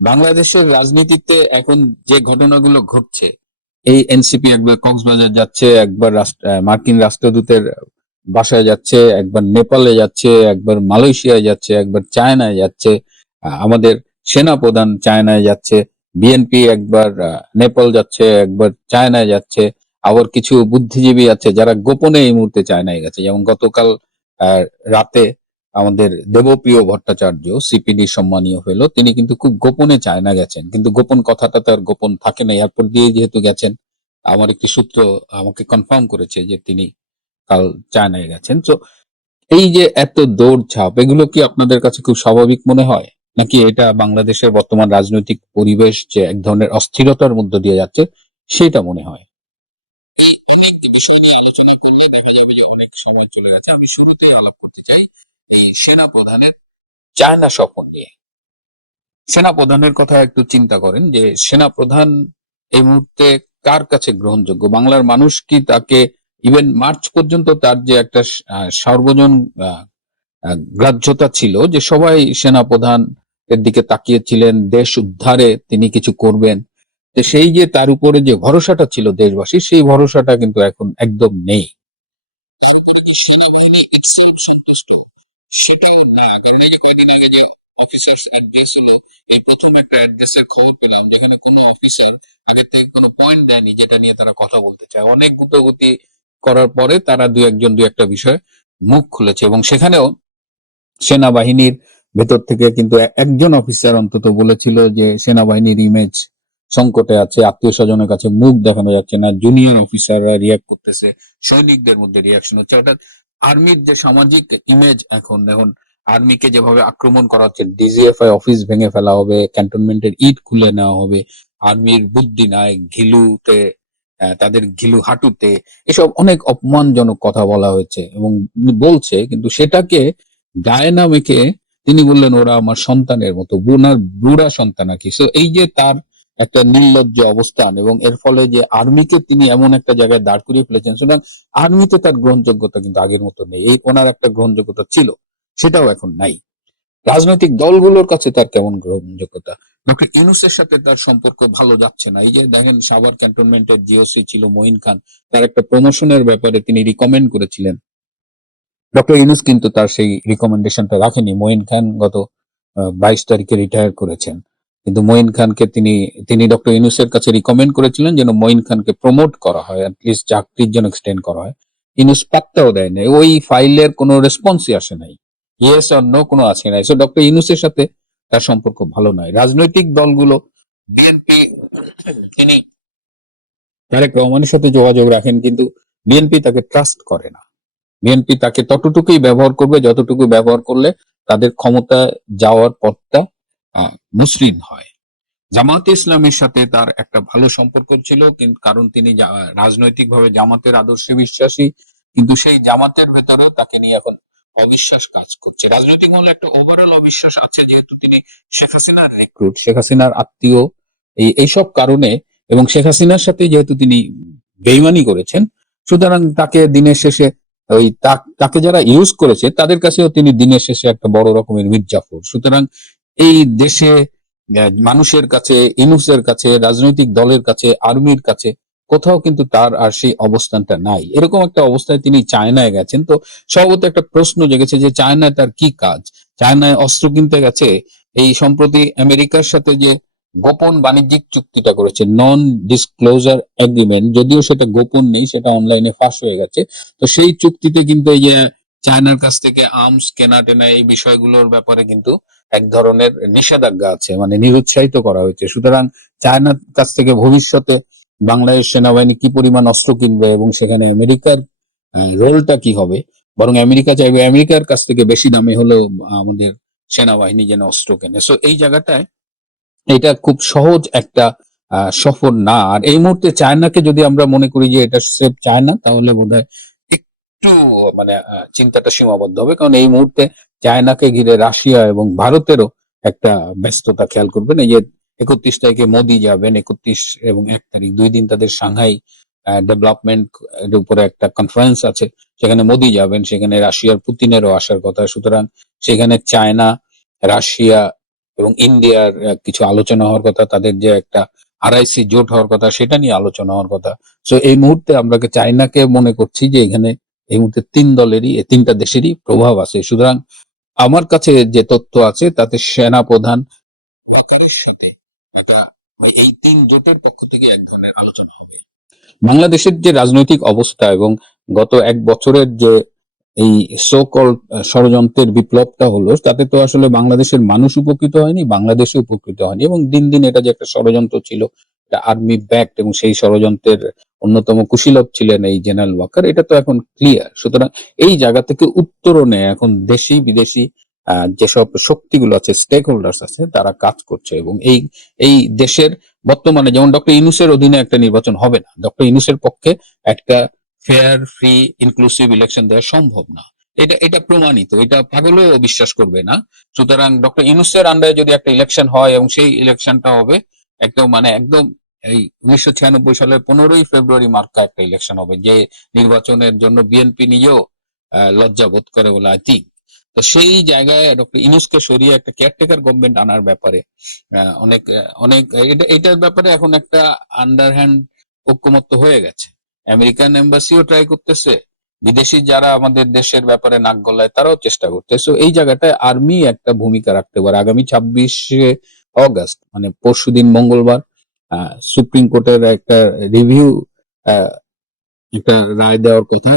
বাংলাদেশের রাজনীতিতে এখন যে ঘটনাগুলো ঘটছে, এই এনসিপি একবার কক্সবাজার যাচ্ছে, একবার মার্কিন রাষ্ট্রদূতের বাসায় যাচ্ছে, একবার নেপালে যাচ্ছে, একবার মালয়েশিয়ায় যাচ্ছে, একবার চায়নায় যাচ্ছে আমাদের সেনা প্রধান চায়নায় যাচ্ছে বিএনপি একবার নেপাল যাচ্ছে, একবার চায়নায় যাচ্ছে, আবার কিছু বুদ্ধিজীবী আছে যারা গোপনে এই মুহূর্তে চায়নায় গেছে। যেমন গতকাল রাতে আমাদের দেবপ্রিয় ভট্টাচার্য সিপিডি সম্মানীয় হলো তিনি কিন্তু খুব গোপনে চায়না গেছেন। কিন্তু গোপন কথাটা তার গোপন থাকে না, এয়ারপোর্ট দিয়ে যেহেতু গেছেন, আমার একটি সূত্র আমাকে কনফার্ম করেছে যে তিনি কাল চায়নায় গেছেন। তো এই যে এত দৌড়ঝাঁপ, এগুলো কি আপনাদের কাছে খুব স্বাভাবিক মনে হয়? নাকি এটা বাংলাদেশের বর্তমান রাজনৈতিক পরিবেশ যে এক ধরনের অস্থিরতার মধ্য দিয়ে যাচ্ছে, সেটা মনে হয়? অনেক বিষয় আলোচনা করলে দেখা যাবে যে অনেক সময় চলে গেছে। আমি শুরুতেই আলাপ করতে চাই এই সেনা প্রধানের চায়না সফর নিয়ে। সেনা প্রধানের কথা একটু চিন্তা করেন যে সেনা প্রধান এই মুহূর্তে কার কাছে গ্রহণযোগ্য? বাংলার মানুষ কি তাকে ইভেন মার্চ পর্যন্ত তার যে একটা সার্বজন গ্রাহ্যতা ছিল যে সবাই সেনা প্রধান এর দিকে তাকিয়েছিলেন দেশ উদ্ধারে তিনি কিছু করবেন তো সেই যে তার উপরে যে ভরসাটা ছিল দেশবাসী সেই ভরসাটা কিন্তু এখন একদম নেই। সেটাও না, কারণ এই যে কয়দিন আগে যে অফিসার্স অ্যাড্রেস হলো, এই প্রথম একটা অ্যাড্রেসের খবর পেলাম, যেখানে কোনো অফিসার আগে থেকে কোনো পয়েন্ট দেয়নি, যেটা নিয়ে তারা কথা বলতে চায়। অনেক গুতগতি করার পরে তারা দু একজন দু একটা বিষয় মুখ খুলেছে এবং সেখানেও সেনাবাহিনীর ভেতর থেকে কিন্তু একজন অফিসার অন্তত বলেছিল যে সেনাবাহিনীর ইমেজ সংকটে আছে আত্মীয় স্বজনের কাছে মুখ দেখানো যাচ্ছে না জুনিয়র অফিসাররা রিয়াক্ট করতেছে, সৈনিকদের মধ্যে রিয়াকশন হচ্ছে। অর্থাৎ আর্মির যে সামাজিক ইমেজ এখন দেখুন, আর্মিকে যেভাবে আক্রমণ করা হচ্ছে ডিজিএফআই অফিস ভেঙে ফেলা হবে ক্যান্টনমেন্টের ইট খুলে নেওয়া হবে, আর্মির বুদ্ধি নাই, ঘিলুতে তাদের ঘিলু হাঁটুতে, এসব অনেক অপমানজনক কথা বলা হয়েছে এবং বলছে, কিন্তু সেটাকে গায়ে না মেখে তিনি বললেন, ওরা আমার সন্তানের মতো, বুনার বুড়া সন্তান আর কি। So, এই যে তার একটা নির্লজ্জ অবস্থান এবং এর ফলে যে আর্মিকে তিনি এমন একটা জায়গায় দাঁড় করিয়ে ফেলেছেন, সুতরাং আর্মিতে তার গ্রহণযোগ্যতা কিন্তু আগের মতো নেই। এই ওনার একটা গ্রহণযোগ্যতা ছিল, সেটাও এখন নাই। রাজনৈতিক দলগুলোর কাছে তার কেমন গ্রহণযোগ্যতা? ডক্টর ইউনুসের সাথে তার সম্পর্ক ভালো যাচ্ছে না। এই যে দেখেন, সাভার ক্যান্টনমেন্টের জিওসি ছিল মঈন খান, তার একটা প্রমোশনের ব্যাপারে তিনি রিকমেন্ড করেছিলেন। ডক্টর ইউনুস কিন্তু তার সেই রিকমেন্ডেশনটা রাখেনি। মঈন খান গত বাইশ তারিখে রিটায়ার করেছেন। কিন্তু মঈন খানকে তিনি তিনি ডক্টর ইউনুসের কাছে রিকমেন্ড করেছিলেন যেন মঈন খানকে প্রমোট করা হয় অ্যাটলিস্ট চাকরির জন্য এক্সটেন্ড করা হয়। ইউনুস পাত্তাও দেয় নাই, ওই ফাইলের কোনো রেসপন্সই আসে নাই। ইয়েস অর নো কোনো আছে নাই। সো ডক্টর ইউনুসের সাথে তার সম্পর্ক ভালো নয়। রাজনৈতিক দলগুলো বিএনপি তিনি তারেক রহমানের সাথে যোগাযোগ রাখেন, কিন্তু বিএনপি তাকে ট্রাস্ট করে না। বিএনপি তাকে ততটুকুই ব্যবহার করবে, যতটুকু ব্যবহার করলে তাদের ক্ষমতা যাওয়ার পথটা মসৃণ হয়। জামাতে ইসলামের সাথে তার একটা ভালো সম্পর্ক ছিল কিন্তু কারণ তিনি রাজনৈতিকভাবে জামাতের আদর্শে বিশ্বাসী, কিন্তু সেই জামাতের ভেতরেও তাকে নিয়ে এখন অবিশ্বাস কাজ করছে। রাজনৈতিক মহলে একটা ওভারঅল অবিশ্বাস আছে, যেহেতু তিনি শেখ হাসিনার রিক্রুট শেখ হাসিনার আত্মীয়, এই, এইসব কারণে, এবং শেখ হাসিনার সাথে যেহেতু তিনি বেইমানি করেছেন, সুতরাং তাকে দিনের শেষে, ওই তাকে যারা ইউজ করেছে, তাদের কাছেও তিনি দিনের শেষে একটা বড় রকমের মির্জাফর। সুতরাং এই দেশে মানুষের কাছে, ইনুসের কাছে, রাজনৈতিক দলের কাছে, আর্মির কাছে কোথাও কিন্তু তার আর সেই অবস্থানটা নাই। এরকম একটা অবস্থায় তিনি চায়নায় গেছেন। তো স্বভাবত একটা প্রশ্ন জেগেছে যে চায়নায় তার কি কাজ? চায়নায় অস্ত্র কিনতে গেছে। এই সম্প্রতি আমেরিকার সাথে যে গোপন বাণিজ্যিক চুক্তিটা করেছে নন ডিসক্লোজার এগ্রিমেন্ট যদিও সেটা গোপন নেই, সেটা অনলাইনে ফাঁস হয়ে গেছে। তো সেই চুক্তিতে কিন্তু এই যে চায়নার কাছ থেকে আর্মস কেনা টেনা এই বিষয়গুলোর ব্যাপারে কিন্তু এক ধরনের নিষেধাজ্ঞা আছে মানে নিরুৎসাহিত করা হয়েছে। সুতরাং চায়নার কাছ থেকে ভবিষ্যতে বাংলাদেশ সেনাবাহিনী কি পরিমাণ অস্ত্র কিনবে এবং সেখানে আমেরিকার রোলটা কি হবে? বরং আমেরিকা চাইবে আমেরিকার কাছ থেকে বেশি দামে হলেও আমাদের সেনাবাহিনী যেন অস্ত্র কেনে। সো এই জায়গাটায় এটা খুব সহজ একটা সফর না। আর এই মুহূর্তে চায়নাকে যদি আমরা মনে করি যে এটা সেফ চায়না, তাহলে বোধহয় একটু মানে চিন্তাটা সীমাবদ্ধ হবে। কারণ এই মুহূর্তে চায়নাকে ঘিরে রাশিয়া এবং ভারতেরও একটা ব্যস্ততা, খেয়াল করবেন, এই যে একত্রিশ তারিখে মোদি যাবেন, একত্রিশ এবং এক তারিখ, দুই দিন তাদের সাংহাই ডেভেলপমেন্ট এর উপরে একটা কনফারেন্স আছে, সেখানে মোদি যাবেন, সেখানে রাশিয়ার পুতিনেরও আসার কথা। সুতরাং সেখানে চায়না, রাশিয়া এবং ইন্ডিয়ার কিছু আলোচনা হওয়ার কথা, তাদের যে একটা আরআইসি জোট হওয়ার কথা, সেটা নিয়ে আলোচনা হওয়ার কথা। সো এই মুহূর্তে আমরা চায়নাকে মনে করছি যে এখানে এই মুহূর্তে তিন দলেরই তিনটা দেশেরই প্রভাব আছে। সুতরাং আমার কাছে যে তথ্য আছে, তাতে সেনা প্রধান সাথে একটা এই তিন জোটের পক্ষ থেকে এক ধরনের আলোচনা হবে। বাংলাদেশের যে রাজনৈতিক অবস্থা এবং গত এক বছরের যে এই সোকল ষড়যন্ত্রের বিপ্লবটা হলো, তাতে তো আসলে বাংলাদেশের মানুষ উপকৃত হয়নি বাংলাদেশে উপকৃত হয়নি এবং দিন দিন এটা যে একটা ষড়যন্ত্র ছিল আর্মি ব্যাক্ট এবং সেই ষড়যন্ত্রের অন্যতম কুশীলব ছিলেন এই জেনারেল ওয়াকার, এটা তো এখন ক্লিয়ার সুতরাং এই জায়গা থেকে উত্তরণে এখন দেশি, বিদেশি যেসব শক্তিগুলো আছে স্টেক হোল্ডার্স আছে, তারা কাজ করছে এবং এই এই দেশের বর্তমানে যেমন ডক্টর ইনুসের অধীনে একটা নির্বাচন হবে না ডক্টর ইনুসের পক্ষে একটা ফেয়ার ফ্রি ইনক্লুসিভ ইলেকশন দেওয়া সম্ভব না। এটা এটা প্রমাণিত, এটা পাগলেও বিশ্বাস করবে না। সুতরাং ডক্টর ইনুসের আন্ডারে যদি একটা ইলেকশন হয় এবং সেই ইলেকশনটা হবে, একদম মানে একদম এই উনিশশো ছিয়ানব্বই সালের পনেরোই ফেব্রুয়ারি মার্কা একটা ইলেকশন হবে, যে নির্বাচনের জন্য বিএনপি নিজেও লজ্জা বোধ করে বলে আই থিঙ্ক তো সেই জায়গায় ডক্টর ইনুসকে সরিয়ে একটা কেয়ারটেকার গভর্নমেন্ট আনার ব্যাপারে অনেক অনেক, এটা, এটার ব্যাপারে এখন একটা আন্ডারহ্যান্ড ঐক্যমত্য হয়ে গেছে। আমেরিকান এম্বাসিও ট্রাই করতেছে, বিদেশি যারা আমাদের দেশের ব্যাপারে নাক গলায় তারাও চেষ্টা করতেছে। এই জায়গাটায় আর্মি একটা ভূমিকা রাখতে পারে আগামী ছাব্বিশে অগস্ট মানে পরশুদিন মঙ্গলবার। সুপ্রিম কোর্টের একটা রিভিউ একটা রায় দেওয়ার কথা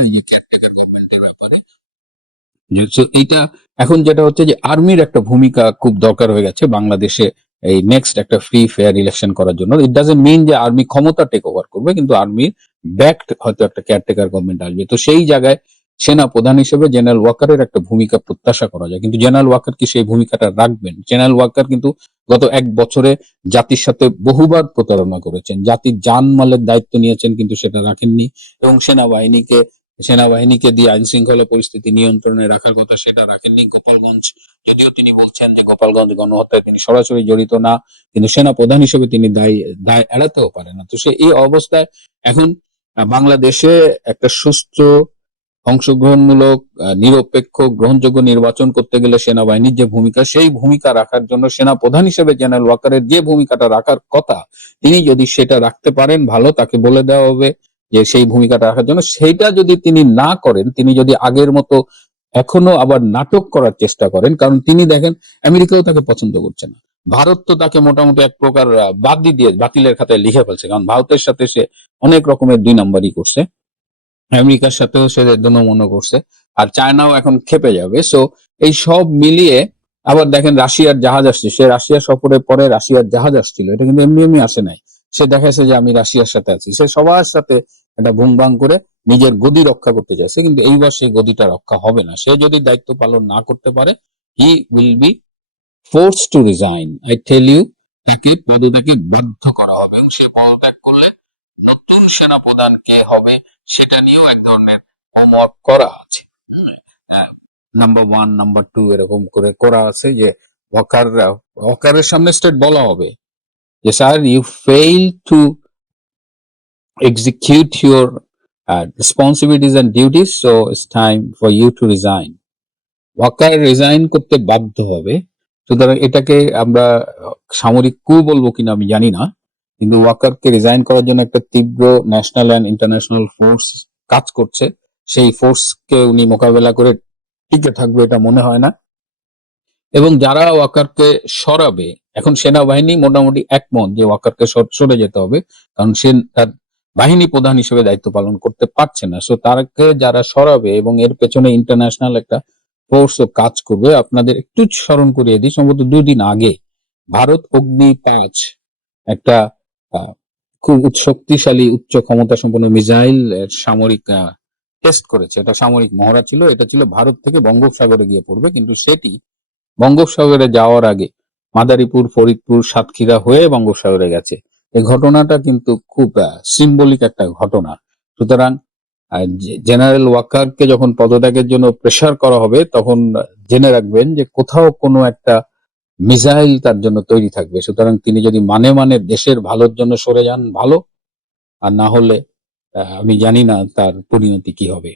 যে এইটা এখন যেটা হচ্ছে যে আর্মির একটা ভূমিকা খুব দরকার হয়ে গেছে বাংলাদেশে এই নেক্সট একটা ফ্রি ফেয়ার ইলেকশন করার জন্য। ইট ডাজেন্ট মিন যে আর্মি ক্ষমতা টেক ওভার করবে, কিন্তু আর্মির ব্যাকড হয়তো একটা কেয়ারটেকার গভর্নমেন্ট আসবে। তো সেই জায়গায় সেনা প্রধান হিসেবে জেনারেল ওয়াকারের একটা ভূমিকা প্রত্যাশা করা যায়। কিন্তু জেনারেল ওয়াকার কি সেই ভূমিকাটা রাখবেন? জেনারেল ওয়াকার কিন্তু গত এক বছরে জাতির সাথে বহুবার প্রতারণা করেছেন। জাতির জানমালের দায়িত্ব নিয়েছেন কিন্তু সেটা রাখেননি এবং সেনাবাহিনীকে সেনাবাহিনীকে দিয়ে আইন শৃঙ্খলা পরিস্থিতি নিয়ন্ত্রণে রাখার কথা সেটা রাখেননি। গোপালগঞ্জ, যদিও তিনি বলছেন যে গোপালগঞ্জ গণহত্যায় তিনি সরাসরি জড়িত না, কিন্তু সেনা প্রধান হিসেবে তিনি দায় দায় এড়াতেও পারেন না। তো সে এই অবস্থায় এখন বাংলাদেশে একটা সুস্থ অংশগ্রহণমূলক নিরপেক্ষ, গ্রহণযোগ্য নির্বাচন করতে গেলে সেনাবাহিনীর যে ভূমিকা, সেই ভূমিকা রাখার জন্য সেনা প্রধান হিসেবে জেনারেল ওয়াকারের যে ভূমিকাটা রাখার কথা, তিনি যদি সেটা রাখতে পারেন, ভালো, তাকে বলে দেওয়া হবে যে সেই ভূমিকাটা রাখার জন্য। সেইটা যদি তিনি না করেন, তিনি যদি আগের মতো এখনও আবার নাটক করার চেষ্টা করেন, কারণ তিনি দেখেন আমেরিকাও তাকে পছন্দ করছে না। ভারত তো তাকে মোটামুটি এক প্রকার বাদ দিয়ে বাতিলের খাতায় লিখে ফেলছে, কারণ ভারতের সাথে সে অনেক রকমের দুই নাম্বারই করছে। আমেরিকার সাথেও সে মনে করছে। আর চায়নাও এখন খেপে যাবে। সো এই সব মিলিয়ে আবার দেখেন রাশিয়ার জাহাজ আসছে। সে রাশিয়া সফরের পরে রাশিয়ার জাহাজ আসছিল। এটা কিন্তু এমনি এমনি আসে নাই। সে দেখাচ্ছে যে আমি রাশিয়ার সাথে আছি। সে সবার সাথে একটা ভুং ভাং করে নিজের গদি রক্ষা করতে চাইছে। কিন্তু এইবার সেই গদিটা রক্ষা হবে না। সে যদি দায়িত্ব পালন না করতে পারে he will be force to resign I tell you তাকে পদত্যাগে বাধ্য করা হবে। এবং সে পদত্যাগ করলে নতুন সেনা প্রধান কে হবে সেটা নিয়েও এক ধরনের হোমওয়ার্ক করা আছে। নাম্বার ওয়ান নাম্বার টু এরকম করে করা আছে যে ওয়াকার ওয়াকারের সামনে স্টেট বলা হবে যে sir you fail to execute your uh, responsibilities and duties so it's time for you to walker resign করতে বাধ্য হবে। সুতরাং এটাকে আমরা সামরিক কু বলব কিনা আমি জানি না। কিন্তু ওয়াকারকে রিজাইন করার জন্য একটা তীব্র ন্যাশনাল অ্যান্ড ইন্টারন্যাশনাল ফোর্স কাজ করছে। সেই ফোর্সকে উনি মোকাবেলা করে টিকে থাকবে এটা মনে হয় না। এবং যারা ওয়াকারকে সরাবে, এখন সেনাবাহিনী মোটামুটি একমত যে ওয়াকারকে সর- যেতে হবে, কারণ সে তার বাহিনী প্রধান হিসেবে দায়িত্ব পালন করতে পারছে না। সো তারকে যারা সরাবে এবং এর পেছনে ইন্টারন্যাশনাল একটা ফোর্সও কাজ করবে, আপনাদের একটু স্মরণ করিয়ে দিই, সম্ভবত দুদিন আগে ভারত অগ্নি পাঁচ একটা খুব শক্তিশালী, উচ্চ ক্ষমতা সম্পন্ন মিসাইল সামরিক টেস্ট করেছে। এটা সামরিক মহড়া ছিল, এটা ছিল ভারত থেকে বঙ্গোপসাগরে গিয়ে পড়বে, কিন্তু সেটি বঙ্গোপসাগরে যাওয়ার আগে মাদারীপুর, ফরিদপুর, সাতক্ষীরা হয়ে বঙ্গোপসাগরে গেছে। এই ঘটনাটা কিন্তু খুব সিম্বলিক একটা ঘটনা। সুতরাং জেনারেল ওয়াকারকে যখন পদত্যাগের জন্য প্রেসার করা হবে, তখন জেনে রাখবেন যে কোথাও কোনো একটা মিসাইল তার জন্য তৈরি থাকবে। সুতরাং তিনি যদি মানে মানে দেশের ভালোর জন্য সরে যান, ভালো। আর না হলে আমি জানি না তার পরিণতি কি হবে।